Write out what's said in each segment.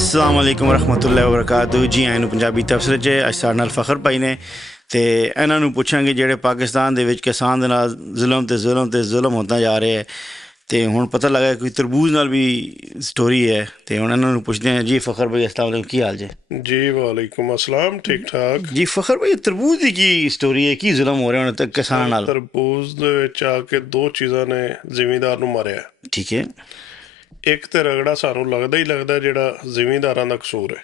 अस्सलाम वालेकुम रहमतुल्लाहि व बरकातहू। जी आए ਨੂੰ ਪੰਜਾਬੀ ਤਬਸਰੇ 'ਚ ਅੱਜ ਸਾਡੇ ਨਾਲ ਫਖਰ ਭਾਈ ਨੇ ਅਤੇ ਇਹਨਾਂ ਨੂੰ ਪੁੱਛਾਂਗੇ ਜਿਹੜੇ ਪਾਕਿਸਤਾਨ ਦੇ ਵਿੱਚ ਕਿਸਾਨ ਦੇ ਨਾਲ ਜ਼ੁਲਮ ਹੁੰਦਾ ਜਾ ਰਿਹਾ ਹੈ ਅਤੇ ਹੁਣ ਪਤਾ ਲੱਗਾ ਕੋਈ ਤਰਬੂਜ਼ ਨਾਲ ਵੀ ਸਟੋਰੀ ਹੈ ਅਤੇ ਹੁਣ ਇਹਨਾਂ ਨੂੰ ਪੁੱਛਦੇ ਹਾਂ। ਜੀ ਫਖਰ ਭਾਈ अस्सलाम वालेकुम, ਕੀ ਹਾਲ ਜੇ? ਜੀ ਵਾਲੇਕੁਮ ਅਸਲਾਮ, ਠੀਕ ਠਾਕ। ਜੀ ਫਖਰ ਭਾਈ, ਤਰਬੂਜ਼ ਦੀ ਕੀ ਸਟੋਰੀ ਹੈ? ਕੀ ਜ਼ੁਲਮ ਹੋ ਰਿਹਾ ਹੁਣ ਤੱਕ ਕਿਸਾਨਾਂ ਨਾਲ? ਤਰਬੂਜ਼ ਦੇ ਵਿੱਚ ਆ ਕੇ ਦੋ ਚੀਜ਼ਾਂ ਨੇ ਜ਼ਿਮੀਂਦਾਰ ਨੂੰ ਮਾਰਿਆ। ਠੀਕ ਹੈ। ਇੱਕ ਤੇ ਰਗੜਾ ਸਾਨੂੰ ਲੱਗਦਾ ਹੀ ਲੱਗਦਾ ਜਿਹੜਾ ਜ਼ਿਮੀਂਦਾਰਾਂ ਦਾ ਕਸੂਰ ਹੈ।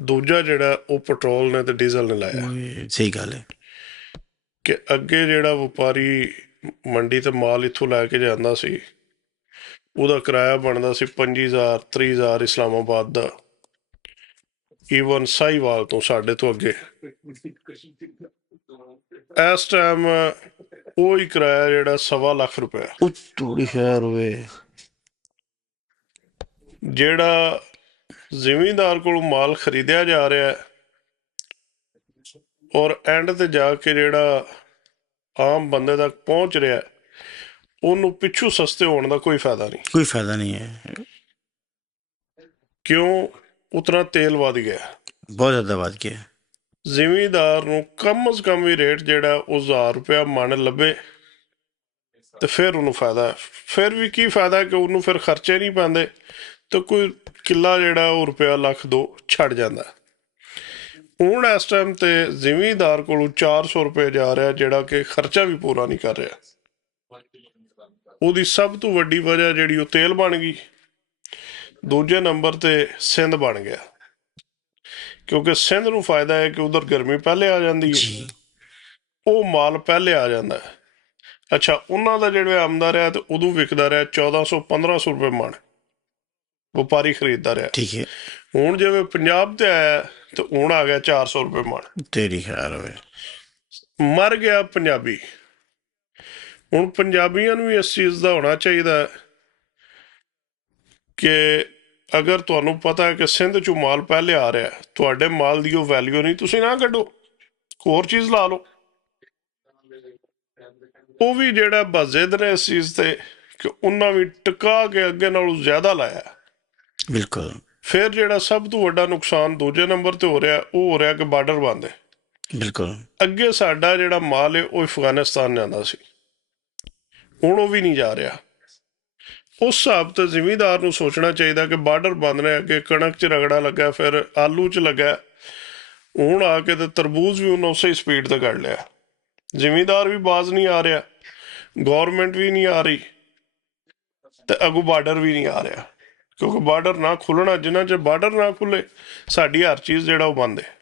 ਦੂਜਾ ਜਿਹੜਾ ਉਹ ਪੈਟਰੋਲ ਨੇ ਤੇ ਡੀਜ਼ਲ ਨੇ ਲਾਇਆ। ਸਹੀ ਗੱਲ ਹੈ ਕਿ ਅੱਗੇ ਜਿਹੜਾ ਵਪਾਰੀ ਮੰਡੀ ਤੇ ਮਾਲ ਇੱਥੋਂ ਲੈ ਕੇ ਜਾਂਦਾ ਸੀ, ਉਹਦਾ ਕਿਰਾਇਆ ਬਣਦਾ ਸੀ 25,000 30,000 ਇਸਲਾਮਾਬਾਦ ਦਾ, ਈਵਨ ਸਾਹੀਵਾਲ ਤੋਂ ਸਾਡੇ ਤੋਂ ਅੱਗੇ। ਇਸ ਟਾਈਮ ਉਹ ਹੀ ਕਿਰਾਇਆ ਜਿਹੜਾ 1.25 ਲੱਖ ਰੁਪਇਆ, ਉਹ ਥੋੜੀ ਸ਼ਹਿਰ ਹੋਵੇ ਜਿਹੜਾ ਜ਼ਿਮੀਂਦਾਰ ਕੋਲੋਂ ਮਾਲ ਖਰੀਦਿਆ ਜਾ ਰਿਹਾ ਹੈ, ਔਰ ਐਂਡ ਤੇ ਜਾ ਕੇ ਜਿਹੜਾ ਆਮ ਬੰਦੇ ਤੱਕ ਪਹੁੰਚ ਰਿਹਾ, ਉਹਨੂੰ ਪਿੱਛੋਂ ਸਸਤੇ ਹੋਣ ਦਾ ਕੋਈ ਫਾਇਦਾ ਨਹੀਂ। ਕੋਈ ਫਾਇਦਾ ਨਹੀਂ ਹੈ। ਕਿਉਂ? ਉਤਨਾ ਤੇਲ ਵੱਧ ਗਿਆ, ਬਹੁਤ ਜ਼ਿਆਦਾ ਵੱਧ ਗਿਆ। ਜ਼ਿਮੀਂਦਾਰ ਨੂੰ ਕਮ ਅਜ਼ ਕਮ ਵੀ ਰੇਟ ਜਿਹੜਾ ਉਹ 1000 ਰੁਪਇਆ ਮਣ ਲੱਭੇ ਤੇ ਫਿਰ ਉਹਨੂੰ ਫਾਇਦਾ ਹੈ। ਫਿਰ ਵੀ ਕੀ ਫਾਇਦਾ ਕਿ ਉਹਨੂੰ ਫਿਰ ਖਰਚੇ ਨਹੀਂ ਪੈਂਦੇ ਤੇ ਕੋਈ ਕਿੱਲਾ ਜਿਹੜਾ ਉਹ ਰੁਪਇਆ ਲੱਖ ਦੋ ਛੱਡ ਜਾਂਦਾ। ਹੁਣ ਇਸ ਟਾਈਮ ਤੇ ਜ਼ਿਮੀਂਦਾਰ ਕੋਲੋਂ 400 ਰੁਪਏ ਜਾ ਰਿਹਾ, ਜਿਹੜਾ ਕਿ ਖਰਚਾ ਵੀ ਪੂਰਾ ਨਹੀਂ ਕਰ ਰਿਹਾ। ਉਹਦੀ ਸਭ ਤੋਂ ਵੱਡੀ ਵਜ੍ਹਾ ਜਿਹੜੀ ਉਹ ਤੇਲ ਬਣ ਗਈ। ਦੂਜੇ ਨੰਬਰ ਤੇ ਸਿੰਧ ਬਣ ਗਿਆ, ਕਿਉਂਕਿ ਸਿੰਧ ਨੂੰ ਫਾਇਦਾ ਹੈ ਕਿ ਉਧਰ ਗਰਮੀ ਪਹਿਲੇ ਆ ਜਾਂਦੀ ਹੈ, ਉਹ ਮਾਲ ਪਹਿਲੇ ਆ ਜਾਂਦਾ ਹੈ। ਅੱਛਾ, ਉਹਨਾਂ ਦਾ ਜਿਹੜਾ ਆਮਦਾ ਰਿਹਾ ਤੇ ਉਦੋਂ ਵਿਕਦਾ ਰਿਹਾ 1400-1500 ਰੁਪਏ ਮਣ, ਵਪਾਰੀ ਖਰੀਦਦਾ ਰਿਹਾ। ਠੀਕ ਹੈ। ਹੁਣ ਜਿਵੇਂ ਪੰਜਾਬ ਤੇ ਆਇਆ ਤੇ ਹੁਣ ਆ ਗਿਆ 400 ਰੁਪਏ ਮਣ। ਤੇਰੀ ਖੈਰ ਹੋਵੇ। ਮਰ ਗਿਆ ਪੰਜਾਬੀ। ਹੁਣ ਪੰਜਾਬੀਆਂ ਨੂੰ ਵੀ ਇਸ ਚੀਜ਼ ਦਾ ਹੋਣਾ ਚਾਹੀਦਾ ਕਿ ਅਗਰ ਤੁਹਾਨੂੰ ਪਤਾ ਹੈ ਕਿ ਸਿੰਧ 'ਚੋਂ ਮਾਲ ਪਹਿਲੇ ਆ ਰਿਹਾ, ਤੁਹਾਡੇ ਮਾਲ ਦੀ ਉਹ ਵੈਲਿਊ ਨਹੀਂ, ਤੁਸੀਂ ਨਾ ਕੱਢੋ, ਹੋਰ ਚੀਜ਼ ਲਾ ਲਓ। ਉਹ ਵੀ ਜਿਹੜਾ ਬਜ਼ਿਦ ਨੇ ਇਸ ਚੀਜ਼ ਤੇ ਕਿ ਉਹਨਾਂ ਵੀ ਟਿਕਾ ਕੇ ਅੱਗੇ ਨਾਲੋਂ ਜ਼ਿਆਦਾ ਲਾਇਆ। ਬਿਲਕੁਲ। ਫਿਰ ਜਿਹੜਾ ਸਭ ਤੋਂ ਵੱਡਾ ਨੁਕਸਾਨ ਦੂਜੇ ਨੰਬਰ ਤੇ ਹੋ ਰਿਹਾ, ਉਹ ਹੋ ਰਿਹਾ ਕਿ ਬਾਰਡਰ ਬੰਦ ਹੈ। ਬਿਲਕੁਲ। ਅੱਗੇ ਸਾਡਾ ਜਿਹੜਾ ਮਾਲ ਹੈ ਉਹ ਅਫਗਾਨਿਸਤਾਨ ਜਾਂਦਾ ਸੀ, ਹੁਣ ਉਹ ਵੀ ਨਹੀਂ ਜਾ ਰਿਹਾ। ਉਸ ਹਿਸਾਬ ਤੋਂ ਜ਼ਿਮੀਂਦਾਰ ਨੂੰ ਸੋਚਣਾ ਚਾਹੀਦਾ ਕਿ ਬਾਰਡਰ ਬੰਦ ਨੇ, ਅੱਗੇ ਕਣਕ 'ਚ ਰਗੜਾ ਲੱਗਾ, ਫਿਰ ਆਲੂ 'ਚ ਲੱਗਾ, ਹੁਣ ਆ ਕੇ ਤੇ ਤਰਬੂਜ਼ ਵੀ ਉਹਨੇ ਉਸੇ ਹੀ ਸਪੀਡ ਤੇ ਕੱਢ ਲਿਆ। ਜ਼ਿਮੀਂਦਾਰ ਵੀ ਬਾਜ਼ ਨਹੀਂ ਆ ਰਿਹਾ, ਗੌਰਮੈਂਟ ਵੀ ਨਹੀਂ ਆ ਰਹੀ, ਤੇ ਅੱਗੋਂ ਬਾਰਡਰ ਵੀ ਨਹੀਂ ਆ ਰਿਹਾ। ਕਿਉਂਕਿ ਬਾਰਡਰ ਨਾ ਖੁੱਲ੍ਹਣਾ, ਜਿੰਨਾ ਚਿਰ ਬਾਰਡਰ ਨਾ ਖੁੱਲ੍ਹੇ ਸਾਡੀ ਹਰ ਚੀਜ਼ ਜਿਹੜਾ ਉਹ ਬੰਦ ਹੈ,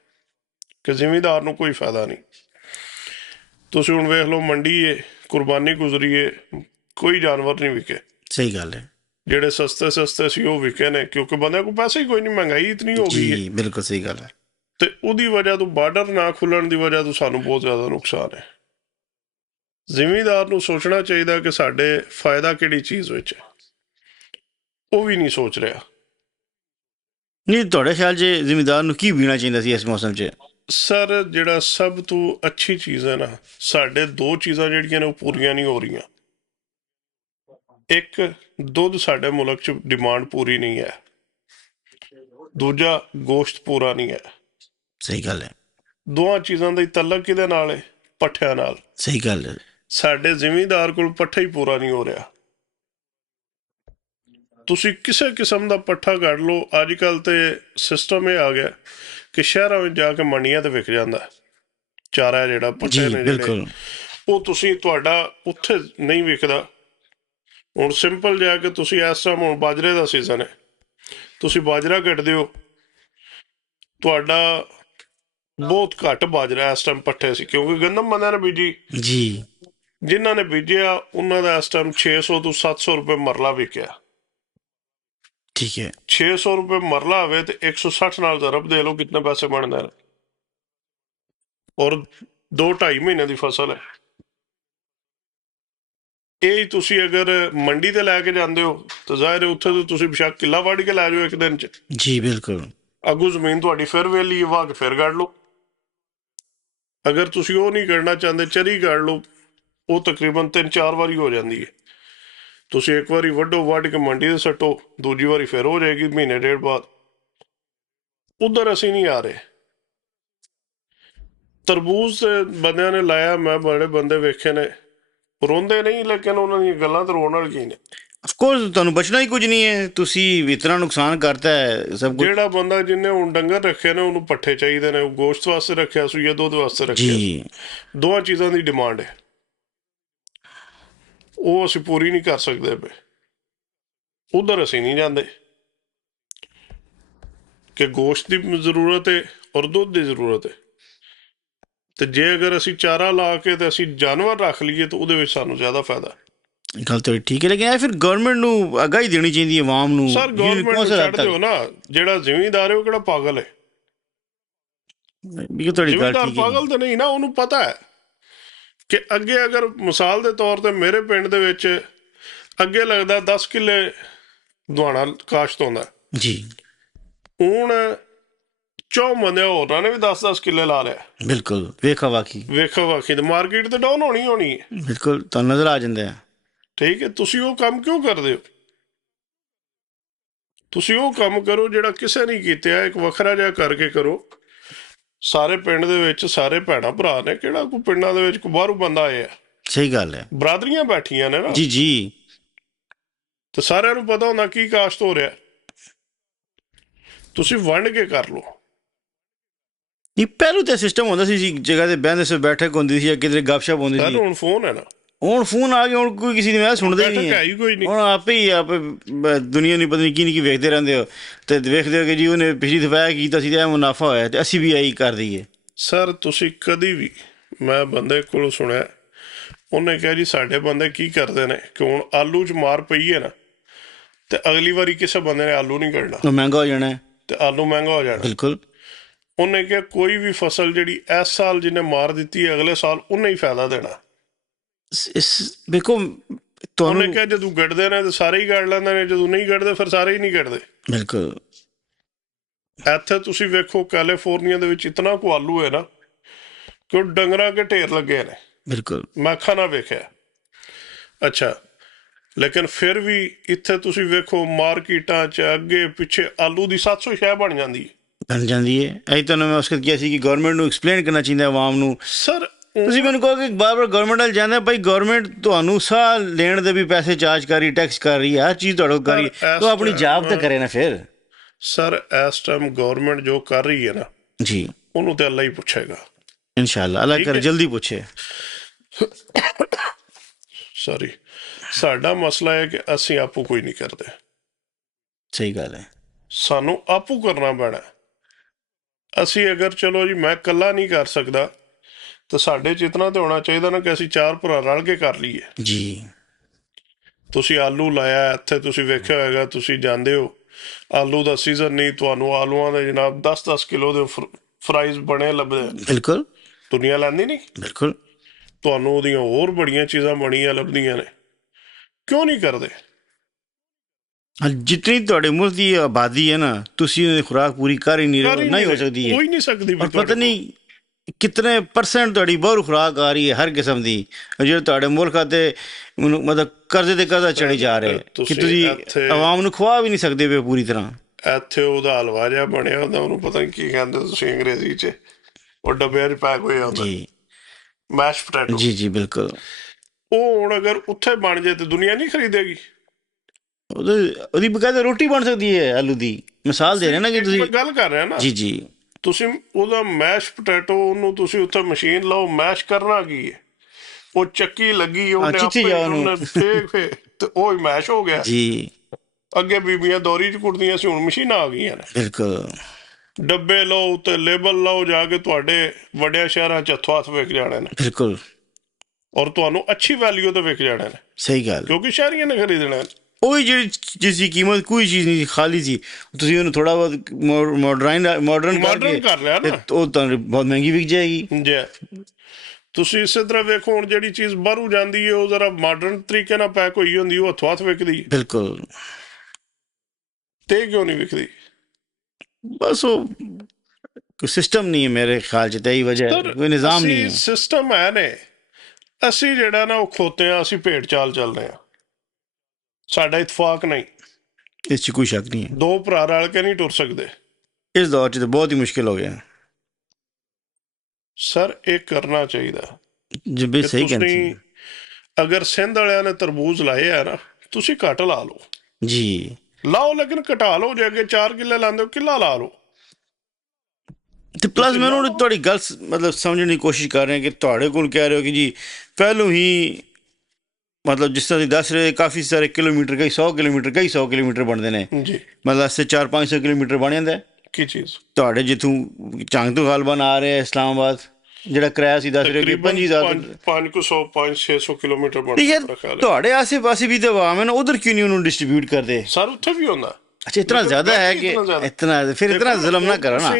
ਕਿ ਜ਼ਿਮੀਂਦਾਰ ਨੂੰ ਕੋਈ ਫਾਇਦਾ ਨਹੀਂ। ਤੁਸੀਂ ਹੁਣ ਵੇਖ ਲਓ, ਮੰਡੀ ਹੈ, ਕੁਰਬਾਨੀ ਗੁਜ਼ਰੀ ਹੈ, ਕੋਈ ਜਾਨਵਰ ਨਹੀਂ ਵਿਕੇ। ਸਹੀ ਗੱਲ ਹੈ। ਜਿਹੜੇ ਸਸਤੇ ਸੀ ਉਹ ਵਿਕੇ ਨੇ, ਕਿਉਂਕਿ ਬੰਦਿਆਂ ਕੋਲ ਪੈਸੇ ਹੀ ਕੋਈ ਨਹੀਂ, ਮਹਿੰਗਾਈ ਇਤਨੀ ਹੋ ਗਈ ਹੈ। ਜੀ ਬਿਲਕੁਲ ਸਹੀ ਗੱਲ ਹੈ। ਤੇ ਉਹਦੀ ਵਜ੍ਹਾ ਤੋਂ, ਬਾਰਡਰ ਨਾ ਖੁੱਲਣ ਦੀ ਵਜ੍ਹਾ ਤੋਂ ਸਾਨੂੰ ਬਹੁਤ ਜ਼ਿਆਦਾ ਨੁਕਸਾਨ ਹੈ। ਜ਼ਿਮੀਂਦਾਰ ਨੂੰ ਸੋਚਣਾ ਚਾਹੀਦਾ ਕਿ ਸਾਡੇ ਫਾਇਦਾ ਕਿਹੜੀ ਚੀਜ਼ ਵਿੱਚ ਹੈ, ਉਹ ਵੀ ਨਹੀਂ ਸੋਚ ਰਿਹਾ। ਨਹੀਂ, ਤੁਹਾਡੇ ਖਿਆਲ 'ਚ ਜ਼ਿਮੀਂਦਾਰ ਨੂੰ ਕੀ ਬੀਣਾ ਚਾਹੀਦਾ ਸੀ ਇਸ ਮੌਸਮ 'ਚ? ਸਰ, ਜਿਹੜਾ ਸਭ ਤੋਂ ਅੱਛੀ ਚੀਜ਼ ਹੈ ਨਾ, ਸਾਡੇ ਦੋ ਚੀਜ਼ਾਂ ਜਿਹੜੀਆਂ ਨੇ ਉਹ ਪੂਰੀਆਂ ਨਹੀਂ ਹੋ ਰਹੀਆਂ। ਇੱਕ, ਦੁੱਧ ਸਾਡੇ ਮੁਲਕ 'ਚ ਡਿਮਾਂਡ ਪੂਰੀ ਨਹੀਂ ਹੈ। ਦੂਜਾ, ਗੋਸ਼ਤ ਪੂਰਾ ਨਹੀਂ ਹੈ। ਸਹੀ ਗੱਲ ਹੈ। ਦੋਵਾਂ ਚੀਜ਼ਾਂ ਦਾ ਹੀ ਤਲਕ ਕਿਹਦੇ ਨਾਲ ਹੈ? ਪੱਠਿਆਂ ਨਾਲ। ਸਹੀ ਗੱਲ ਹੈ। ਸਾਡੇ ਜ਼ਿਮੀਂਦਾਰ ਕੋਲ ਪੱਠਾ ਹੀ ਪੂਰਾ ਨਹੀਂ ਹੋ ਰਿਹਾ। ਤੁਸੀਂ ਕਿਸੇ ਕਿਸਮ ਦਾ ਪੱਠਾ ਕੱਢ ਲਓ। ਅੱਜ ਕੱਲ੍ਹ ਤੇ ਸਿਸਟਮ ਇਹ ਆ ਗਿਆ ਕਿ ਸ਼ਹਿਰਾਂ ਵਿੱਚ ਜਾ ਕੇ ਮੰਡੀਆਂ ਤੇ ਵਿਕ ਜਾਂਦਾ ਚਾਰਾ, ਜਿਹੜਾ ਪੱਠੇ ਨੇ ਜਿਹੜੇ, ਉਹ ਤੁਸੀਂ ਤੁਹਾਡਾ ਉੱਥੇ ਨਹੀਂ ਵਿਕਦਾ। ਹੁਣ ਸਿੰਪਲ ਜਾ ਕੇ ਤੁਸੀਂ ਇਸ ਟਾਈਮ, ਹੁਣ ਬਾਜਰੇ ਦਾ ਸੀਜ਼ਨ ਹੈ, ਤੁਸੀਂ ਬਾਜਰਾ ਕੱਢਦੇ ਹੋ, ਤੁਹਾਡਾ ਬਹੁਤ ਘੱਟ ਬਾਜਰਾ ਇਸ ਟਾਈਮ ਪੱਠੇ ਸੀ, ਕਿਉਂਕਿ ਗੰਦਮ ਬੰਦਿਆਂ ਨੇ ਬੀਜੀ ਜੀ। ਜਿਨ੍ਹਾਂ ਨੇ ਬੀਜਿਆ ਉਹਨਾਂ ਦਾ ਇਸ ਟਾਈਮ 600 ਤੋਂ 700 ਰੁਪਏ ਮਰਲਾ ਵਿਕਿਆ। ਠੀਕ ਹੈ। 600 ਰੁਪਏ ਮਰਲਾ ਹੋਵੇ ਤੇ 160 ਨਾਲ ਜ਼ਰਬ ਦੇ ਲਓ, ਕਿਤਨੇ ਪੈਸੇ ਬਣਦੇ ਨੇ। ਔਰ 2-2.5 ਮਹੀਨੇ ਦੀ ਫਸਲ ਹੈ। ਇਹ ਤੁਸੀਂ ਅਗਰ ਮੰਡੀ ਤੇ ਲੈ ਕੇ ਜਾਂਦੇ ਹੋ ਤਾਂ ਜ਼ਾਹਿਰ ਹੈ ਉੱਥੇ ਤੋਂ ਤੁਸੀਂ ਬੇਸ਼ੱਕ ਕਿੱਲਾ ਵੱਢ ਕੇ ਲੈ ਜਾਓ ਇੱਕ ਦਿਨ 'ਚ। ਜੀ ਬਿਲਕੁਲ। ਅੱਗੋਂ ਜ਼ਮੀਨ ਤੁਹਾਡੀ ਫਿਰ ਵੇਲੀ ਵਾਹ ਕੇ ਫਿਰ ਕੱਢ ਲਓ। ਅਗਰ ਤੁਸੀਂ ਉਹ ਨਹੀਂ ਕਰਨਾ ਚਾਹੁੰਦੇ, ਚਰੀ ਕੱਢ ਲਓ, ਉਹ ਤਕਰੀਬਨ 3-4 ਵਾਰੀ ਹੋ ਜਾਂਦੀ ਹੈ। ਤੁਸੀਂ ਇੱਕ ਵਾਰੀ ਵੱਢੋ, ਵੱਢ ਕੇ ਮੰਡੀ 'ਤੇ ਸੱਟੋ, ਦੂਜੀ ਵਾਰੀ ਫਿਰ ਹੋ ਜਾਏਗੀ ਮਹੀਨੇ ਡੇਢ ਬਾਅਦ। ਉਧਰ ਅਸੀਂ ਨਹੀਂ ਆ ਰਹੇ। ਤਰਬੂਜ਼ ਤੇ ਬੰਦਿਆਂ ਨੇ ਲਾਇਆ, ਮੈਂ ਬੜੇ ਬੰਦੇ ਵੇਖੇ ਨੇ, ਰੋਂਦੇ ਨਹੀਂ, ਲੇਕਿਨ ਉਹਨਾਂ ਦੀਆਂ ਗੱਲਾਂ ਤਾਂ ਰੋਣ ਵਾਲੀਆਂ ਨੇ। ਆਫ ਕੋਰਸ ਤੁਹਾਨੂੰ ਬਚਣਾ ਹੀ ਕੁਝ ਨਹੀਂ ਹੈ, ਤੁਸੀਂ ਇਤਨਾ ਨੁਕਸਾਨ ਕਰਤਾ ਹੈ ਸਭ ਕੁਝ। ਜਿਹੜਾ ਬੰਦਾ ਜਿਹਨੇ ਹੁਣ ਡੰਗਰ ਰੱਖੇ ਨੇ ਉਹਨੂੰ ਪੱਠੇ ਚਾਹੀਦੇ ਨੇ, ਉਹ ਗੋਸ਼ਤ ਵਾਸਤੇ ਰੱਖਿਆ ਸੀ ਜਾਂ ਦੁੱਧ ਵਾਸਤੇ ਰੱਖਿਆ ਸੀ, ਜੀ ਦੋਵਾਂ ਚੀਜ਼ਾਂ ਦੀ ਡਿਮਾਂਡ ਹੈ, ਉਹ ਅਸੀਂ ਪੂਰੀ ਨਹੀਂ ਕਰ ਸਕਦੇ ਪਏ। ਉਧਰ ਅਸੀਂ ਨਹੀਂ ਜਾਂਦੇ ਕਿ ਗੋਸ਼ਤ ਦੀ ਜ਼ਰੂਰਤ ਹੈ ਔਰ ਦੁੱਧ ਦੀ ਜ਼ਰੂਰਤ ਹੈ। ਤੇ ਜੇ ਅਗਰ ਅਸੀਂ ਚਾਰਾ ਲਾ ਕੇ ਤੇ ਅਸੀਂ ਜਾਨਵਰ ਰੱਖ ਲਈਏ ਤਾਂ ਉਹਦੇ ਵਿੱਚ ਸਾਨੂੰ ਜ਼ਿਆਦਾ ਫਾਇਦਾ। ਗੱਲ ਤਾਂ ਠੀਕ ਹੈ, ਲੇਕਿਨ ਇਹ ਫਿਰ ਗਵਰਨਮੈਂਟ ਨੂੰ ਆਗਾਹੀ ਦੇਣੀ ਚਾਹੀਦੀ ਹੈ ਆਵਾਮ ਨੂੰ। ਸਰ ਗਵਰਨਮੈਂਟ ਨੂੰ ਛੱਡ ਦਿਓ ਨਾ, ਜਿਹੜਾ ਜ਼ਿਮੀਂਦਾਰ ਹੈ ਉਹ ਕਿਹੜਾ ਪਾਗਲ ਹੈ? ਤੁਹਾਡੀ ਗੱਲ ਜ਼ਿਮੀਂਦਾਰ ਠੀਕ ਹੈ। ਪਾਗਲ ਤਾਂ ਨਹੀਂ ਨਾ, ਉਹਨੂੰ ਪਤਾ ਹੈ ਕਿ ਅੱਗੇ ਅਗਰ ਮਿਸਾਲ ਦੇ ਤੌਰ ਤੇ ਮੇਰੇ ਪਿੰਡ ਦੇ ਵਿੱਚ ਅੱਗੇ ਲੱਗਦਾ 10 ਕਿੱਲੇ ਦੁਆਣਾ ਕਾਸ਼ਤ ਹੁੰਦਾ, ਜੀ ਹੁਣ 4 ਬੰਦਿਆਂ ਹੋਰਾਂ ਨੇ ਵੀ 10-10 ਕਿੱਲੇ ਲਾ ਲਿਆ। ਬਿਲਕੁਲ ਵੇਖਾ ਵਾਕੀ, ਵੇਖੋ ਵਾਖੀ ਤੇ ਮਾਰਕੀਟ ਤੇ ਡਾਊਨ ਹੋਣੀ ਹੈ। ਬਿਲਕੁਲ ਤੁਹਾਨੂੰ ਨਜ਼ਰ ਆ ਜਾਂਦਾ ਹੈ। ਠੀਕ ਹੈ, ਤੁਸੀਂ ਉਹ ਕੰਮ ਕਿਉਂ ਕਰਦੇ ਹੋ? ਤੁਸੀਂ ਉਹ ਕੰਮ ਕਰੋ ਜਿਹੜਾ ਕਿਸੇ ਨਹੀਂ ਕੀਤਾ, ਇੱਕ ਵੱਖਰਾ ਜਿਹਾ ਕਰਕੇ ਕਰੋ। ਸਾਰੇ ਪਿੰਡ ਦੇ ਵਿੱਚ ਸਾਰੇ ਭੈਣਾਂ ਭਰਾ ਨੇ, ਕਿਹੜਾ ਕੋਈ ਪਿੰਡਾਂ ਦੇ ਵਿੱਚ ਕੋਈ ਬਾਹਰੋਂ ਬੰਦਾ ਆਇਆ? ਸਹੀ ਗੱਲ ਹੈ। ਬਰਾਦਰੀਆਂ ਬੈਠੀਆਂ ਨੇ ਨਾ, ਜੀ ਜੀ, ਤੇ ਸਾਰਿਆਂ ਨੂੰ ਪਤਾ ਹੁੰਦਾ ਕੀ ਕਾਸ਼ਤ ਹੋ ਰਿਹਾ। ਤੁਸੀਂ ਵੰਡ ਕੇ ਕਰ ਲਓ। ਨਹੀਂ ਪਹਿਲੋਂ ਤਾਂ ਸਿਸਟਮ ਹੁੰਦਾ ਸੀ ਜਗ੍ਹਾ ਤੇ ਬਹਿੰਦੇ ਸੀ, ਬੈਠਕ ਹੁੰਦੀ ਸੀ ਜਾਂ ਕਿਤੇ ਗੱਪਸ਼ਪ ਹੁੰਦੀ ਸੀ। ਹੁਣ ਫੋਨ ਹੈ ਨਾ, ਹੁਣ ਫੋਨ ਆ ਗਏ, ਹੁਣ ਕੋਈ ਕਿਸੇ ਦੀ ਮੈਂ ਸੁਣਦਾ ਹੀ ਨਹੀਂ ਹੈ ਹੀ ਕੋਈ ਨਹੀਂ। ਹੁਣ ਆਪੇ ਦੁਨੀਆ ਨਹੀਂ ਪਤਾ ਨਹੀਂ ਕੀ ਵੇਖਦੇ ਰਹਿੰਦੇ ਹੋ, ਤੇ ਵੇਖਦੇ ਹੋ ਕਿ ਜੀ ਉਹਨੇ ਪਿਛਲੀ ਦਫਾ ਇਹ ਕੀਤਾ ਸੀ ਤੇ ਇਹ ਮੁਨਾਫਾ ਹੋਇਆ ਤੇ ਅਸੀਂ ਵੀ ਇਹੀ ਕਰ ਦਈਏ। ਸਰ ਤੁਸੀਂ ਕਦੀ ਵੀ, ਮੈਂ ਬੰਦੇ ਕੋਲੋਂ ਸੁਣਿਆ, ਉਹਨੇ ਕਿਹਾ ਜੀ ਸਾਡੇ ਬੰਦੇ ਕੀ ਕਰਦੇ ਨੇ ਕਿ ਹੁਣ ਆਲੂ 'ਚ ਮਾਰ ਪਈ ਹੈ ਨਾ, ਤੇ ਅਗਲੀ ਵਾਰੀ ਕਿਸੇ ਬੰਦੇ ਨੇ ਆਲੂ ਨਹੀਂ ਕੱਢਣਾ, ਉਹ ਮਹਿੰਗਾ ਹੋ ਜਾਣਾ ਹੈ। ਤੇ ਆਲੂ ਮਹਿੰਗਾ ਹੋ ਜਾਣਾ। ਬਿਲਕੁਲ। ਉਹਨੇ ਕਿਹਾ ਕੋਈ ਵੀ ਫਸਲ ਜਿਹੜੀ ਇਸ ਸਾਲ ਜਿਹਨੇ ਮਾਰ ਦਿੱਤੀ ਹੈ, ਅਗਲੇ ਸਾਲ ਉਹਨੇ ਹੀ ਫਾਇਦਾ ਦੇਣਾ। ਵੇਖੋ ਤੁਹਾਨੂੰ, ਉਹਨੇ ਕਿਹਾ ਜਦੋਂ ਗੱਡਦੇ ਨੇ ਤਾਂ ਸਾਰੇ ਹੀ ਕੱਢ ਲੈਂਦੇ ਨੇ, ਜਦੋਂ ਨਹੀਂ ਕੱਢਦੇ ਫਿਰ ਸਾਰੇ ਹੀ ਨਹੀਂ ਕੱਢਦੇ। ਬਿਲਕੁਲ। ਇੱਥੇ ਤੁਸੀਂ ਵੇਖੋ ਕੈਲੀਫੋਰਨੀਆ ਦੇ ਵਿੱਚ ਇਤਨਾ ਕੁ ਆਲੂ ਹੈ ਨਾ ਕਿ ਉਹ ਡੰਗਰਾਂ ਕੇ ਢੇਰ ਲੱਗੇ ਨੇ। ਬਿਲਕੁਲ ਮੈਂ ਅੱਖਾਂ ਨਾਲ ਵੇਖਿਆ। ਅੱਛਾ, ਲੇਕਿਨ ਫਿਰ ਵੀ ਇੱਥੇ ਤੁਸੀਂ ਵੇਖੋ ਮਾਰਕੀਟਾਂ 'ਚ ਅੱਗੇ ਪਿੱਛੇ ਆਲੂ ਦੀ 700 ਸ਼ੈ ਬਣ ਜਾਂਦੀ ਹੈ। ਬਣ ਜਾਂਦੀ ਹੈ। ਅਸੀਂ ਤੁਹਾਨੂੰ ਮੈਂ ਉਸ ਕਿਹਾ ਸੀ ਕਿ ਗਵਰਨਮੈਂਟ ਨੂੰ ਐਕਸਪਲੇਨ ਕਰਨਾ ਚਾਹੀਦਾ ਆਵਾਮ ਨੂੰ। ਸਰ ਤੁਸੀਂ ਮੈਨੂੰ ਕਹੋ ਕਿ ਬਾਰ-ਬਾਰ ਗਵਰਨਮੈਂਟ ਵੱਲ ਜਾਂਦੇ ਭਾਈ, ਗਵਰਨਮੈਂਟ ਤੁਹਾਨੂੰ ਸਾਹ ਲੈਣ ਦੇ ਵੀ ਪੈਸੇ ਚਾਰਜ ਕਰ ਰਹੀ, ਟੈਕਸ ਕਰ ਰਹੀ ਹੈ, ਹਰ ਚੀਜ਼ ਤੁਹਾਡੇ ਕੋਲ ਕਰ ਰਹੀ ਹੈ, ਤਾਂ ਆਪਣੀ ਜਾਬ ਤਾਂ ਕਰੇ ਨਾ ਫਿਰ। ਸਰ ਇਸ ਟਾਈਮ ਗਵਰਨਮੈਂਟ ਜੋ ਕਰ ਰਹੀ ਹੈ ਨਾ ਜੀ, ਉਹਨੂੰ ਤੇ ਅੱਲਾ ਹੀ ਪੁੱਛੇਗਾ ਇਨਸ਼ਾਅੱਲਾ, ਅੱਲਾ ਕਰੇ ਜਲਦੀ ਪੁੱਛੇ। ਸੌਰੀ, ਸਾਡਾ ਮਸਲਾ ਹੈ ਕਿ ਅਸੀਂ ਆਪੂ ਕੋਈ ਨਹੀਂ ਕਰਦੇ। ਸਹੀ ਗੱਲ ਹੈ। ਸਾਨੂੰ ਆਪੂ ਕਰਨਾ ਪੈਣਾ। ਅਸੀਂ ਅਗਰ ਚਲੋ ਜੀ ਮੈਂ ਇਕੱਲਾ ਨਹੀਂ ਕਰ ਸਕਦਾ, ਤਾਂ ਸਾਡੇ 'ਚ ਇਤਨਾ ਤਾਂ ਹੋਣਾ ਚਾਹੀਦਾ ਨਾ ਕਿ ਅਸੀਂ 4 ਭਰਾ ਰਲ ਕੇ ਕਰ ਲਈਏ। ਜੀ, ਤੁਸੀਂ ਆਲੂ ਲਾਇਆ ਇੱਥੇ, ਤੁਸੀਂ ਵੇਖਿਆ ਹੋਏਗਾ, ਤੁਸੀਂ ਜਾਂਦੇ ਹੋ ਆਲੂ ਦਾ ਸੀਜ਼ਨ ਨਹੀਂ, ਤੁਹਾਨੂੰ ਆਲੂਆਂ ਦੇ ਜਨਾਬ 10-10 ਕਿਲੋ ਦੇ ਫਰਾਈਜ਼ ਬਣੇ ਲੱਭਦੇ। ਬਿਲਕੁਲ ਦੁਨੀਆ ਲੈਂਦੀ ਨਹੀਂ, ਬਿਲਕੁਲ। ਤੁਹਾਨੂੰ ਉਹਦੀਆਂ ਹੋਰ ਬੜੀਆਂ ਚੀਜ਼ਾਂ ਬਣੀਆਂ ਲੱਭਦੀਆਂ ਨੇ। ਕਿਉਂ ਨਹੀਂ ਕਰਦੇ? ਜਿਤਨੀ ਤੁਹਾਡੇ ਮੁਲਕ ਦੀ ਆਬਾਦੀ ਹੈ ਨਾ, ਤੁਸੀਂ ਉਹਦੀ ਖੁਰਾਕ ਪੂਰੀ ਕਰ ਹੀ ਨਹੀਂ ਰਹੇ, ਨਹੀਂ ਹੋ ਸਕਦੀ ਹੈ। ਕੋਈ ਨਹੀਂ ਸਕਦੀ। ਔਰ ਪਤਾ ਨਹੀਂ ਕਿਤਨੇ ਪਰਸੈਂਟ ਤੁਹਾਡੀ ਬਾਹਰੋਂ ਖੁਰਾਕ ਆ ਰਹੀ ਹੈ ਹਰ ਕਿਸਮ ਦੀ, ਜਿਹੜੇ ਤੁਹਾਡੇ ਮੁਲਕ ਤੇ ਮਤਲਬ ਕਰਜ਼ੇ ਤੇ ਕਰਜ਼ਾ ਚੜੀ ਜਾ ਰਿਹਾ ਕਿ ਤੁਸੀਂ ਆਵਾਮ ਨੂੰ ਖਵਾ ਵੀ ਨਹੀਂ ਸਕਦੇ ਪਏ ਪੂਰੀ ਤਰ੍ਹਾਂ। ਇੱਥੇ ਉਹਦਾ ਹਲਵਾ ਜਿਹਾ ਬਣਿਆ ਹੁੰਦਾ, ਉਹਨੂੰ ਪਤਾ ਨਹੀਂ ਕੀ ਕਹਿੰਦੇ ਤੁਸੀਂ ਅੰਗਰੇਜ਼ੀ 'ਚ, ਉਹ ਡੱਬਿਆਂ 'ਚ ਪੈਕ ਹੋਇਆ ਹੁੰਦਾ, ਜੀ ਮੈਸ਼ ਪੋਟੈਟੋ। ਜੀ ਜੀ ਬਿਲਕੁਲ। ਉਹ ਹੁਣ ਅਗਰ ਉੱਥੇ ਬਣ ਜਾਏ ਤਾਂ ਦੁਨੀਆ ਨਹੀਂ ਖਰੀਦੇਗੀ। ਉਹਦੀ ਬਕਾਇਦਾ ਰੋਟੀ ਬਣ ਸਕਦੀ ਹੈ ਆਲੂ ਦੀ। ਮਿਸਾਲ ਦੇ ਰਹੇ ਨਾ ਕਿ ਤੁਸੀਂ ਗੱਲ ਕਰ ਰਹੇ ਨਾ। ਜੀ ਜੀ, ਤੁਸੀਂ ਉਹਦਾ ਮੈਸ਼ ਪੋਟੈਟੋ, ਉਹਨੂੰ ਤੁਸੀਂ ਉੱਥੇ ਮਸ਼ੀਨ ਲਾਓ, ਮੈਸ਼ ਕਰਨਾ ਕੀ ਹੈ? ਉਹ ਚੱਕੀ ਲੱਗੀ, ਉਹਨੇ ਆਪੇ ਤੇ ਉਹ ਮੈਸ਼ ਹੋ ਗਿਆ ਜੀ। ਅੱਗੇ ਬੀਬੀਆਂ ਦੌਰੀ 'ਚ ਕੁੱਟਦੀਆਂ ਸੀ, ਹੁਣ ਮਸ਼ੀਨਾਂ ਆ ਗਈਆਂ ਨੇ। ਬਿਲਕੁਲ। ਡੱਬੇ ਲਓ ਤੇ ਲੇਬਲ ਲਾਓ, ਜਾ ਕੇ ਤੁਹਾਡੇ ਵੱਡਿਆਂ ਸ਼ਹਿਰਾਂ 'ਚ ਹੱਥੋਂ ਹੱਥ ਵਿਕ ਜਾਣੇ ਨੇ। ਬਿਲਕੁਲ। ਔਰ ਤੁਹਾਨੂੰ ਅੱਛੀ ਵੈਲਿਊ ਤੇ ਵਿਕ ਜਾਣੇ ਨੇ। ਸਹੀ ਗੱਲ, ਕਿਉਂਕਿ ਸ਼ਹਿਰੀਆਂ ਨੇ ਖਰੀਦਣਾ। ਉਹੀ ਜਿਹੜੀ ਜਿਸ ਦੀ ਕੀਮਤ ਕੋਈ ਚੀਜ਼ ਨਹੀਂ ਖਾਲੀ ਸੀ, ਤੁਸੀਂ ਉਹਨੂੰ ਥੋੜਾ ਬਹੁਤ ਮਾਡਰਨ ਕਰ ਲਿਆ ਨਾ, ਉਹ ਤੁਹਾਨੂੰ ਬਹੁਤ ਮਹਿੰਗੀ ਵਿਕ ਜਾਏਗੀ। ਜੀ, ਤੁਸੀਂ ਇਸੇ ਤਰ੍ਹਾਂ ਵੇਖੋ, ਹੁਣ ਜਿਹੜੀ ਚੀਜ਼ ਬਾਹਰੋਂ ਜਾਂਦੀ ਹੈ ਉਹ ਜ਼ਰਾ ਮਾਡਰਨ ਤਰੀਕੇ ਨਾਲ ਪੈਕ ਹੋਈ ਹੁੰਦੀ, ਉਹ ਹੱਥੋਂ ਹੱਥ ਵਿਕਦੀ। ਬਿਲਕੁਲ। ਤੇ ਕਿਉਂ ਨਹੀਂ ਵਿਕਦੀ? ਬਸ ਉਹ ਕੋਈ ਸਿਸਟਮ ਨਹੀਂ ਹੈ ਮੇਰੇ ਖਿਆਲ 'ਚ, ਤੇ ਇਹੀ ਵਜ੍ਹਾ ਹੈ, ਕੋਈ ਨਿਜ਼ਾਮ ਨਹੀਂ ਹੈ। ਸਿਸਟਮ ਹੈ ਨੇ, ਅਸੀਂ ਜਿਹੜਾ ਨਾ ਉਹ ਖੋਤੇ ਹਾਂ, ਅਸੀਂ ਭੇਡ ਚਾਲ ਚੱਲ ਰਹੇ ਹਾਂ। ਸਾਡਾ ਇਤਫਾਕ ਨਹੀਂ, ਇਸ 'ਚ ਕੋਈ ਸ਼ੱਕ ਨਹੀਂ ਹੈ। ਦੋ ਭਰਾ ਰਲ ਕੇ ਨਹੀਂ ਟੁਰ ਸਕਦੇ। ਇਸ ਦੌਰ 'ਚ ਤਾਂ ਬਹੁਤ ਹੀ ਮੁਸ਼ਕਿਲ ਹੋ ਗਿਆ। ਸਰ ਇਹ ਕਰਨਾ ਚਾਹੀਦਾ ਜਿਵੇਂ ਕਿ ਸਹੀ ਕਹਿੰਦੇ ਤੁਸੀਂ, ਅਗਰ ਸਿੰਧ ਵਾਲਿਆਂ ਨੇ ਤਰਬੂਜ ਲਾਏ ਆ ਨਾ, ਤੁਸੀਂ ਘੱਟ ਲਾ ਲਓ, ਜੀ। ਲਾਓ ਲੇਕਿਨ ਘਟਾ ਲਓ। ਜੇ ਅੱਗੇ 4 ਕਿੱਲੇ ਲਾਉਂਦੇ ਹੋ, ਕਿੱਲਾ ਲਾ ਲਓ। ਤੇ ਪਲੱਸ ਮੈਨੂੰ ਤੁਹਾਡੀ ਗੱਲ ਮਤਲਬ ਸਮਝਣ ਦੀ ਕੋਸ਼ਿਸ਼ ਕਰ ਰਹੇ ਕਿ ਤੁਹਾਡੇ ਕੋਲ ਕਹਿ ਰਹੇ ਹੋ ਕਿ ਜੀ ਪਹਿਲੋਂ ਹੀ ਮਤਲਬ ਜਿਸ ਤਰ੍ਹਾਂ ਤੁਸੀਂ ਦੱਸ ਰਹੇ ਕਾਫੀ ਸਾਰੇ ਕਿਲੋਮੀਟਰ, ਕਈ 100 ਕਿਲੋਮੀਟਰ ਬਣਦੇ ਨੇ, ਜੀ ਮਤਲਬ ਅਸੇ 400-500 ਕਿਲੋਮੀਟਰ ਬਣ ਜਾਂਦਾ ਕੀ ਚੀਜ਼? ਤੁਹਾਡੇ ਜਿੱਥੋਂ ਝੰਗ ਤੋਂ ਗਾਲਬਨ ਆ ਰਿਹਾ ਇਸਲਾਮਾਬਾਦ, ਜਿਹੜਾ ਕਿਰਾਇਆ ਸੀ ਦੱਸ ਰਹੇ ਕਿ 5000 500-600 ਕਿਲੋਮੀਟਰ ਠੀਕ ਹੈ। ਬਣਦਾ। ਤੁਹਾਡੇ ਆਸੇ ਪਾਸੇ ਵੀ ਤਾਂ ਆਵਾਮ ਹੈ ਨਾ, ਉਧਰ ਕਿਉਂ ਨਹੀਂ ਉਹਨੂੰ ਡਿਸਟ੍ਰੀਬਿਊਟ ਕਰਦੇ? ਸਰ ਉੱਥੇ ਵੀ ਹੁੰਦਾ। ਅੱਛਾ, ਇਤਨਾ ਜ਼ਿਆਦਾ ਹੈ ਕਿ ਇਤਨਾ ਫਿਰ ਇਤਨਾ ਜ਼ੁਲਮ ਨਾ ਕਰੋ ਨਾ।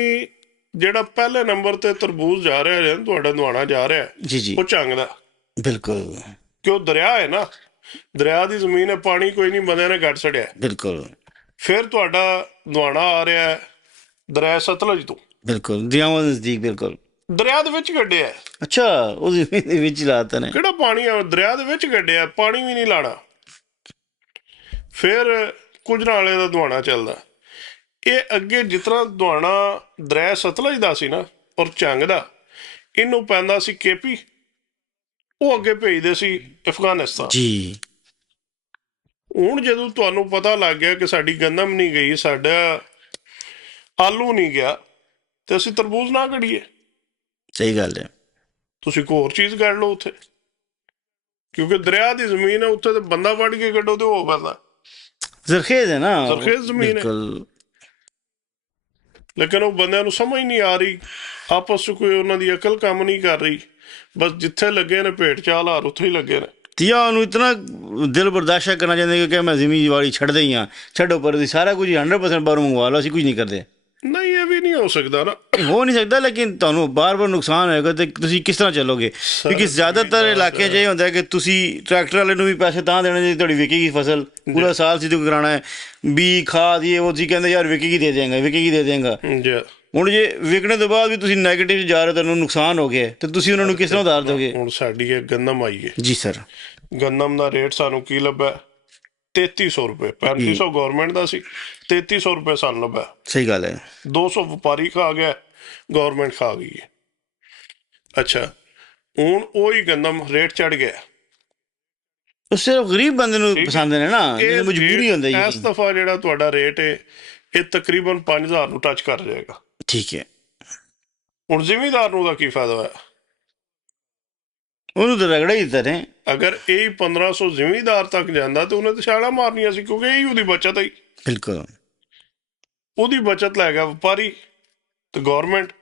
ਜਿਹੜਾ ਪਹਿਲੇ ਨੰਬਰ ਤੇ ਤਰਬੂਜ ਜਾ ਰਿਹਾ ਹੈ, ਤੁਹਾਡਾ ਦੁਆਣਾ ਜਾ ਰਿਹਾ ਹੈ, ਜੀ ਜੀ ਉਹ ਝੰਗ ਦਾ। ਬਿਲਕੁਲ ਕਿ ਉਹ ਦਰਿਆ ਹੈ ਨਾ, ਦਰਿਆ ਦੀ ਜ਼ਮੀਨ ਹੈ, ਪਾਣੀ ਕੋਈ ਨਹੀਂ ਬੰਦਿਆਂ ਨੇ ਗੱਡ ਛੜਿਆ। ਬਿਲਕੁਲ। ਫਿਰ ਤੁਹਾਡਾ ਦੁਆਣਾ ਆ ਰਿਹਾ ਹੈ ਦਰਿਆ ਸਤਲੁਜ ਤੋਂ, ਬਿਲਕੁਲ ਦਰਿਆਵਾਂ ਦੇ ਨਜ਼ਦੀਕ, ਬਿਲਕੁਲ ਦਰਿਆ ਦੇ ਵਿੱਚ ਗੱਡਿਆ। ਅੱਛਾ, ਉਹ ਜ਼ਮੀਨ ਦੇ ਵਿੱਚ ਲਾਤਾ ਨੇ। ਕਿਹੜਾ ਪਾਣੀ ਆ, ਦਰਿਆ ਦੇ ਵਿੱਚ ਗੱਡਿਆ, ਪਾਣੀ ਵੀ ਨਹੀਂ ਲਾਣਾ। ਫਿਰ ਕੁਝ ਨਾਲੇ ਦਾ ਦੁਆਣਾ ਚੱਲਦਾ। ਇਹ ਅੱਗੇ ਜਿਤਨਾ ਦੁਆਣਾ ਦਰਿਆ ਸਤਲੁਜ ਦਾ ਸੀ ਨਾ ਔਰ ਝੰਗ ਦਾ, ਇਹਨੂੰ ਪੈਂਦਾ ਸੀ ਕੇਪੀ, ਉਹ ਅੱਗੇ ਭੇਜਦੇ ਸੀ ਅਫਗਾਨਿਸਤਾਨ ਜੀ। ਹੁਣ ਜਦੋਂ ਤੁਹਾਨੂੰ ਪਤਾ ਲੱਗ ਗਿਆ ਕਿ ਸਾਡੀ ਗੰਦਮ ਨਹੀਂ ਗਈ, ਸਾਡਾ ਆਲੂ ਨਹੀਂ ਗਿਆ, ਤੇ ਅਸੀਂ ਤਰਬੂਜ ਨਾ ਕੱਢੀਏ। ਸਹੀ ਗੱਲ ਹੈ। ਤੁਸੀਂ ਕੋਈ ਹੋਰ ਚੀਜ਼ ਕੱਢ ਲਓ ਉੱਥੇ, ਕਿਉਂਕਿ ਦਰਿਆ ਦੀ ਜ਼ਮੀਨ ਹੈ, ਉੱਥੇ ਤੇ ਬੰਦਾ ਵੱਢ ਕੇ ਕੱਢੋ ਤੇ ਉਹ ਪੈਂਦਾ ਜ਼ਰਖੇਜ਼ ਹੈ ਨਾ, ਜ਼ਰਖੇਜ਼ ਜ਼ਮੀਨ ਹੈ। ਬਿਲਕੁਲ। ਲੇਕਿਨ ਉਹ ਬੰਦਿਆਂ ਨੂੰ ਸਮਝ ਨਹੀਂ ਆ ਰਹੀ, ਆਪਸ 'ਚ ਕੋਈ ਉਹਨਾਂ ਦੀ ਅਕਲ ਕੰਮ ਨਹੀਂ ਕਰ ਰਹੀ। ਬਸ ਜਿੱਥੇ ਲੱਗੇ ਨੇ ਭੇਡ ਚਾਲ ਹਾਰ, ਉੱਥੇ ਹੀ ਲੱਗੇ ਨੇ। ਤੀਆ ਉਹਨੂੰ ਇਤਨਾ ਦਿਲ ਬਰਦਾਸ਼ਤ ਕਰਨਾ ਚਾਹੁੰਦੇ ਕਿ ਮੈਂ ਜ਼ਿੰਮੇਵਾਰੀ ਛੱਡਦੇ ਹੀ ਹਾਂ, ਛੱਡੋ ਪਰ ਦੀ ਸਾਰਾ ਕੁਝ 100% ਬਾਹਰੋਂ ਮੰਗਵਾ ਲਓ, ਅਸੀਂ ਕੁਝ ਨਹੀਂ ਕਰਦੇ। ਨਹੀਂ, ਇਹ ਵੀ ਨਹੀਂ ਹੋ ਸਕਦਾ ਨਾ। ਹੋ ਨਹੀਂ ਸਕਦਾ, ਲੇਕਿਨ ਤੁਹਾਨੂੰ ਬਾਰ-ਬਾਰ ਨੁਕਸਾਨ ਹੋਏਗਾ ਤੇ ਤੁਸੀਂ ਕਿਸ ਤਰ੍ਹਾਂ ਚੱਲੋਗੇ? ਕਿਉਂਕਿ ਜ਼ਿਆਦਾਤਰ ਇਲਾਕੇ 'ਚ ਇਹ ਹੁੰਦਾ ਕਿ ਤੁਸੀਂ ਟਰੈਕਟਰ ਵਾਲੇ ਨੂੰ ਵੀ ਪੈਸੇ ਤਾਂ ਦੇਣੇ ਜੇ ਤੁਹਾਡੀ ਵਿਕੇਗੀ ਫਸਲ, ਪੂਰਾ ਸਾਲ ਸੀ ਤੂੰ ਕਰਾਉਣਾ ਹੈ, ਬੀ ਖਾਦ ਇਹ ਉਹ, ਤੁਸੀਂ ਕਹਿੰਦੇ ਯਾਰ ਵਿਕੇਗੀ ਦੇ ਦੇਂਗਾ। ਜੀ ਹੁਣ ਜੇ ਵਿਕਣੇ ਤੋਂ ਬਾਅਦ ਵੀ ਤੁਸੀਂ ਨੈਗੇਟਿਵ ਜਾ ਰਹੇ ਹੋ, ਤੁਹਾਨੂੰ ਨੁਕਸਾਨ ਹੋ ਗਿਆ, ਤੇ ਤੁਸੀਂ ਉਹਨਾਂ ਨੂੰ ਕਿਸ ਤਰ੍ਹਾਂ ਉਧਾਰ ਦੋਗੇ? ਹੁਣ ਸਾਡੀ ਇਹ ਗੰਦਮ ਆਈ ਹੈ ਜੀ ਸਰ, ਗੰਦਮ ਦਾ ਰੇਟ ਸਾਨੂੰ ਕੀ ਲੱਭਾ? 3300 ਰੁਪਏ। 3500 ਗੌਰਮੈਂਟ ਦਾ ਸੀ, 3300 ਰੁਪਏ ਸਾਨੂੰ ਲੱਭਾ। ਸਹੀ ਗੱਲ ਹੈ। 200 ਵਪਾਰੀ ਖਾ ਗਿਆ, ਗੌਰਮੈਂਟ ਖਾ ਗਈ ਹੈ। ਅੱਛਾ, ਹੁਣ ਉਹੀ ਗੰਦਮ ਰੇਟ ਚੜ ਗਿਆ। ਉਹ ਸਿਰਫ ਗਰੀਬ ਬੰਦੇ ਨੂੰ ਪਸੰਦ ਨੇ ਨਾ, ਜਿਹਨੂੰ ਮਜਬੂਰੀ ਹੁੰਦੀ ਹੈ। ਇਸ ਦਫਾ ਜਿਹੜਾ ਤੁਹਾਡਾ ਰੇਟ ਹੈ, ਇਹ ਤਕਰੀਬਨ 5000 ਨੂੰ ਟੱਚ ਕਰ ਜਾਏਗਾ। ਠੀਕ ਹੈ। ਹੁਣ ਜ਼ਿਮੀਂਦਾਰ ਨੂੰ ਉਹਦਾ ਕੀ ਫਾਇਦਾ ਹੋਇਆ? ਉਹਨੂੰ ਤਾਂ ਰਗੜਾ ਹੀ ਦਿੱਤਾ ਨੇ। ਅਗਰ ਇਹ 1500 ਜ਼ਿਮੀਂਦਾਰ ਤੱਕ ਜਾਂਦਾ ਤੇ ਉਹਨੇ ਤਾਂ ਛਾਲਾਂ ਮਾਰਨੀਆਂ ਸੀ, ਕਿਉਂਕਿ ਇਹ ਉਹਦੀ ਬੱਚਤ ਹੈ। ਬਿਲਕੁਲ, ਉਹਦੀ ਬੱਚਤ ਲੈ ਗਿਆ ਵਪਾਰੀ ਤੇ ਗੌਰਮੈਂਟ।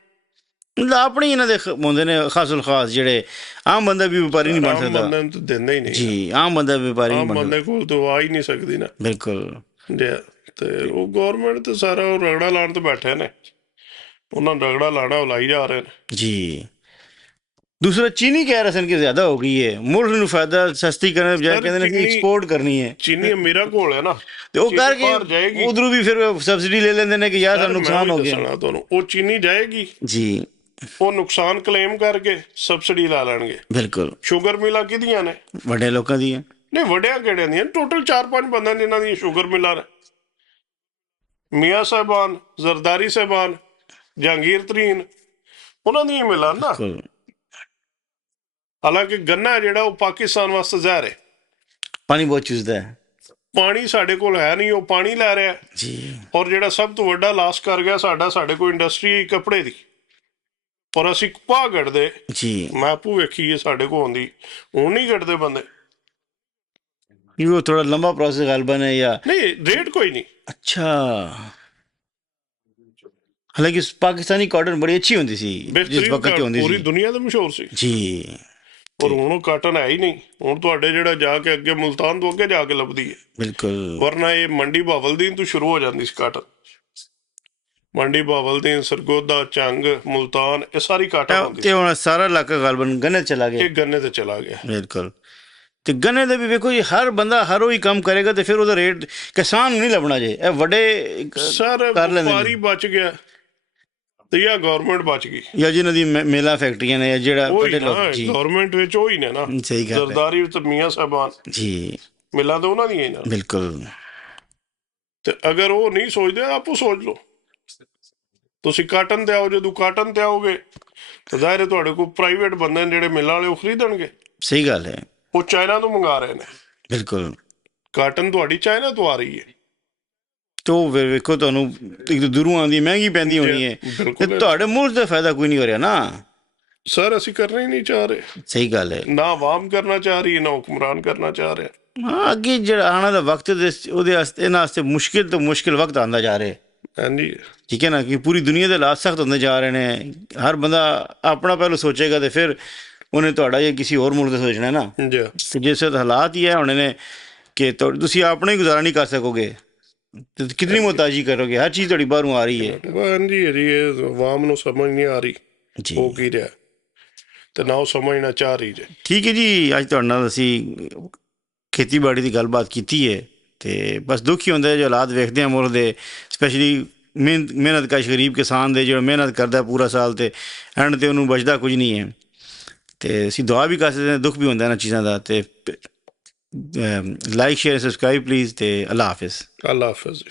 ਆਪਣੀ ਇਹਨਾਂ ਦੇ ਹੁੰਦੇ ਨੇ ਖਾਸੁਲ ਖਾਸ, ਜਿਹੜੇ ਆਮ ਬੰਦਾ ਵੀ ਵਪਾਰੀ ਨਹੀਂ ਬਣ ਸਕਦਾ। ਬੰਦੇ ਨੂੰ ਤਾਂ ਦਿੰਦਾ ਹੀ ਨਹੀਂ ਜੀ, ਆਮ ਬੰਦਾ ਵਪਾਰੀ ਨਹੀਂ ਆਮ ਬਣ ਬੰਦੇ ਕੋਲ ਤਾਂ ਆ ਹੀ ਨਹੀਂ ਸਕਦੀ ਨਾ। ਬਿਲਕੁਲ। ਤੇ ਉਹ ਗੌਰਮੈਂਟ ਤੇ ਸਾਰਾ ਉਹ ਰਗੜਾ ਲਾਉਣ ਤੇ ਬੈਠੇ ਨੇ, ਉਹਨਾਂ ਨੂੰ ਰਗੜਾ ਲਾਣਾ ਉਹ ਲਾਈ ਜਾ ਰਹੇ ਨੇ। ਜੀ। ਦੂਸਰਾ ਚੀਨੀ ਕਹਿ ਰਹੇ ਸਨ ਕਿ ਜ਼ਿਆਦਾ ਹੋ ਗਈ ਹੈ, ਮੁਲਕ ਨੂੰ ਫਾਇਦਾ ਸਸਤੀ ਕਰਨ ਦੀ ਬਜਾਏ ਕਹਿੰਦੇ ਨੇ ਕਿ ਐਕਸਪੋਰਟ ਕਰਨੀ ਹੈ। ਚੀਨੀ ਮੇਰਾ ਕੋਲ ਹੈ ਨਾ, ਤੇ ਉਹ ਕਰਕੇ ਉਧਰੋਂ ਵੀ ਫਿਰ ਸਬਸਿਡੀ ਲੈ ਲੈਂਦੇ ਨੇ ਕਿ ਯਾਰ ਸਾਨੂੰ ਨੁਕਸਾਨ ਹੋ ਗਿਆ। ਤੁਹਾਨੂੰ ਉਹ ਚੀਨੀ ਜਾਏਗੀ ਜੀ, ਉਹ ਨੁਕਸਾਨ ਕਲੇਮ ਕਰਕੇ ਸਬਸਿਡੀ ਲਾ ਲੈਣਗੇ। ਬਿਲਕੁਲ। ਸ਼ੂਗਰ ਮਿਲਾਂ ਕਿਹਦੀਆਂ ਨੇ? ਵੱਡੇ ਲੋਕਾਂ ਦੀਆਂ। ਨਹੀਂ, ਵੱਡਿਆਂ ਕਿਹੜਿਆਂ ਦੀਆਂ? ਟੋਟਲ 4-5 ਬੰਦਿਆਂ ਜਿਨ੍ਹਾਂ ਦੀਆਂ ਸ਼ੂਗਰ ਮਿਲਾਂ ਨੇ। ਮੀਆਂ ਸਾਹਿਬਾਨ, ਜ਼ਰਦਾਰੀ ਸਾਹਿਬਾਨ, ਜਹਾਂਗੀਰ ਤਰੀਨ, ਉਹਨਾਂ ਦੀਆਂ ਮਿਲਾਂ ਨਾ। ਹਾਲਾਂਕਿ ਗੰਨਾ ਜਿਹੜਾ ਉਹ ਪਾਕਿਸਤਾਨ ਵਾਸਤੇ ਜ਼ਹਿਰ ਹੈ, ਪਾਣੀ ਬਹੁਤ ਚੂਸਦਾ ਹੈ। ਪਾਣੀ ਸਾਡੇ ਕੋਲ ਹੈ ਨਹੀਂ, ਉਹ ਪਾਣੀ ਲੈ ਰਿਹਾ ਜੀ। ਔਰ ਜਿਹੜਾ ਸਭ ਤੋਂ ਵੱਡਾ ਲਾਸ ਕਰ ਗਿਆ ਸਾਡੇ ਕੋਲ ਇੰਡਸਟਰੀ ਕੱਪੜੇ ਦੀ, ਔਰ ਅਸੀਂ ਕਪਾਹ ਕੱਢਦੇ ਜੀ। ਮੈਂ ਆਪੂ ਵੇਖੀ ਹੈ ਸਾਡੇ ਕੋਲ ਆਉਂਦੀ, ਹੁਣ ਨਹੀਂ ਕੱਢਦੇ ਬੰਦੇ। ਉਹ ਥੋੜਾ ਲੰਬਾ ਪ੍ਰੋਸੈਸ ਗਲਬਨ ਹੈ ਜਾਂ ਨਹੀਂ? ਰੇਟ ਕੋਈ ਨਹੀਂ। ਅੱਛਾ। ਹਾਲਾਂਕਿ ਪਾਕਿਸਤਾਨੀ ਕਾਟਨ ਬੜੀ ਅੱਛੀ ਹੁੰਦੀ ਸੀ ਜਿਸ ਵਕਤ ਹੁੰਦੀ ਸੀ, ਪੂਰੀ ਦੁਨੀਆ ਦੇ ਮਸ਼ਹੂਰ ਸੀ ਜੀ। ਔਰ ਹੁਣ ਉਹ ਕਾਟਨ ਹੈ ਹੀ ਨਹੀਂ। ਹੁਣ ਤੁਹਾਡੇ ਜਿਹੜਾ ਜਾ ਕੇ ਅੱਗੇ ਮੁਲਤਾਨ ਤੋਂ ਅੱਗੇ ਜਾ ਕੇ ਲੱਭਦੀ ਹੈ। ਬਿਲਕੁਲ। ਵਰਨਾ ਇਹ ਮੰਡੀ ਬਹਾਵਲਦੀਨ ਤੋਂ ਸ਼ੁਰੂ ਹੋ ਜਾਂਦੀ ਸੀ ਕਾਟਨ। ਮੰਡੀ ਬਹਾਵਲਦੀਨ, ਸਰਗੋਦਾ, ਝੰਗ, ਮੁਲਤਾਨ, ਇਹ ਸਾਰੀ ਕਾਟਨ ਹੁੰਦੀ ਸੀ। ਤੇ ਹੁਣ ਸਾਰਾ ਇਲਾਕਾ ਗਲਬਨ ਗੰਨੇ ਚਲਾ ਗਿਆ। ਇਹ ਗੰਨੇ ਤੇ ਚਲਾ ਗਿਆ। ਬਿਲਕੁਲ। ਤੇ ਗੰਨੇ ਦੇ ਵੀ ਵੇਖੋ ਜੀ, ਹਰ ਬੰਦਾ ਹਰ ਉਹੀ ਕੰਮ ਕਰੇਗਾ ਤੇ ਫਿਰ ਉਹਦਾ ਰੇਟ ਕਿਸਾਨ ਨੂੰ ਨਹੀਂ ਲੱਭਣਾ ਜੇ। ਇਹ ਵੱਡੇ ਸਰ ਵਪਾਰੀ ਬਚ ਗਿਆ ਤੇ ਜਾਂ ਗੌਰਮੈਂਟ ਬਚ ਗਈ, ਜਾਂ ਜਿਹਨਾਂ ਦੀ ਮੇਲਾ ਫੈਕਟਰੀਆਂ ਨੇ, ਜਿਹੜਾ ਵੱਡੇ ਲੋਕ ਜੀ ਗੌਰਮੈਂਟ ਵਿੱਚ ਉਹ ਹੀ ਨੇ ਨਾ। ਸਹੀ ਗੱਲ ਹੈ। ਜ਼ਰਦਾਰੀ ਵਿੱਚ ਮੀਆਂ ਸਾਹਿਬਾਨ ਜੀ, ਮਿਲਾਂ ਤਾਂ ਉਹਨਾਂ ਦੀਆਂ ਹੀ ਨਾਲ। ਬਿਲਕੁਲ ਤੇ ਅਗਰ ਉਹ ਨਹੀਂ ਸੋਚਦੇ, ਆਪੋ ਸੋਚ ਲਓ। ਤੁਸੀਂ ਕਾਟਨ ਤੇ ਆਓ, ਜਦੋਂ ਕਾਟਨ ਤੇ ਆਓਗੇ ਤਾਂ ਜ਼ਾਹਿਰ ਹੈ ਤੁਹਾਡੇ ਕੋਲ ਪ੍ਰਾਈਵੇਟ ਬੰਦੇ ਨੇ ਜਿਹੜੇ ਮਿਲਾਂ ਵਾਲੇ, ਉਹ ਖਰੀਦਣਗੇ। ਸਹੀ ਗੱਲ ਹੈ। ਉਹ ਚਾਈਨਾ ਤੋਂ ਮੰਗਾ ਰਹੇ ਨੇ, ਬਿਲਕੁਲ। ਕਾਟਨ ਤੁਹਾਡੀ ਚਾਈਨਾ ਤੋਂ ਆ ਰਹੀ ਹੈ। ਤੋ ਫਿਰ ਵੇਖੋ, ਤੁਹਾਨੂੰ ਇੱਕ ਤਾਂ ਦੂਰੋਂ ਆਉਂਦੀ ਮਹਿੰਗੀ ਪੈਂਦੀ ਹੋਣੀ ਹੈ, ਤੇ ਬਿਲਕੁਲ ਤੁਹਾਡੇ ਮੁਲਕ ਦਾ ਫਾਇਦਾ ਕੋਈ ਨਹੀਂ ਹੋ ਰਿਹਾ ਨਾ। ਸਰ, ਅਸੀਂ ਕਰਨਾ ਹੀ ਨਹੀਂ ਚਾਹ ਰਹੇ। ਸਹੀ ਗੱਲ ਹੈ। ਨਾ ਆਵਾਮ ਕਰਨਾ ਚਾਹ ਰਹੀ ਹੈ, ਨਾ ਹੁਕਮਰਾਨ ਕਰਨਾ ਚਾਹ ਰਿਹਾ। ਹਾਂ, ਅੱਗੇ ਜਿਹੜਾ ਆਉਣ ਦਾ ਵਕਤ ਉਹਦੇ ਵਾਸਤੇ, ਇਹਨਾਂ ਵਾਸਤੇ ਮੁਸ਼ਕਿਲ ਤੋਂ ਮੁਸ਼ਕਿਲ ਵਕਤ ਆਉਂਦਾ ਜਾ ਰਿਹਾ। ਹਾਂਜੀ। ਠੀਕ ਹੈ ਨਾ, ਕਿ ਪੂਰੀ ਦੁਨੀਆ ਦੇ ਹਾਲਾਤ ਸਖਤ ਹੁੰਦੇ ਜਾ ਰਹੇ ਨੇ। ਹਰ ਬੰਦਾ ਆਪਣਾ ਪਹਿਲਾਂ ਸੋਚੇਗਾ ਤੇ ਫਿਰ ਉਹਨੇ ਤੁਹਾਡਾ ਜਾਂ ਕਿਸੇ ਹੋਰ ਮੁਲਕ ਦਾ ਸੋਚਣਾ ਨਾ। ਜੀ। ਤੇ ਜਿਸ ਹਾਲਾਤ ਹੀ ਇਹ ਹੋਣੇ ਨੇ ਕਿ ਤੁਸੀਂ ਆਪਣਾ ਹੀ ਗੁਜ਼ਾਰਾ ਨਹੀਂ ਕਰ ਸਕੋਗੇ, ਤੇ ਕਿਤਨੀ ਮੁਹਤਾਜੀ ਕਰੋਗੇ। ਹਰ ਚੀਜ਼ ਤੁਹਾਡੀ ਬਾਹਰੋਂ ਆ ਰਹੀ ਹੈ। ਹਾਂਜੀ ਜੀ, ਇਹ ਆਵਾਮ ਨੂੰ ਸਮਝ ਨਹੀਂ ਆ ਰਹੀ ਜੀ ਹੋ ਕੀ ਰਿਹਾ, ਤੇ ਨਾ ਉਹ ਸਮਝਣਾ ਚਾਹ ਰਹੀ ਜੇ। ਠੀਕ ਹੈ ਜੀ, ਅੱਜ ਤੁਹਾਡੇ ਨਾਲ ਅਸੀਂ ਖੇਤੀਬਾੜੀ ਦੀ ਗੱਲਬਾਤ ਕੀਤੀ ਹੈ। ਤੇ ਬਸ ਦੁੱਖ ਹੀ ਹੁੰਦਾ ਜੋ ਹਾਲਾਤ ਵੇਖਦੇ ਹਾਂ ਮੁਲਕ ਦੇ, ਸਪੈਸ਼ਲੀ ਮਿਹਨਤਕਸ਼ ਗਰੀਬ ਕਿਸਾਨ ਦੇ, ਜਿਹੜਾ ਮਿਹਨਤ ਕਰਦਾ ਪੂਰਾ ਸਾਲ ਤੇ ਐਂਡ ਤੇ ਉਹਨੂੰ ਬਚਦਾ ਕੁਝ ਨਹੀਂ ਹੈ। ਤੇ ਅਸੀਂ ਦੁਆ ਵੀ ਕਰ ਸਕਦੇ ਹਾਂ, ਦੁੱਖ ਵੀ ਹੁੰਦਾ ਇਹਨਾਂ ਚੀਜ਼ਾਂ ਦਾ। ਤੇ ਲਾਈਕ, ਸ਼ੇਅਰ, ਸਬਸਕ੍ਰਾਈਬ ਪਲੀਜ਼, ਤੇ ਅੱਲਾ ਹਾਫਿਜ਼। ਅੱਲਾ ਹਾਫਿਜ਼।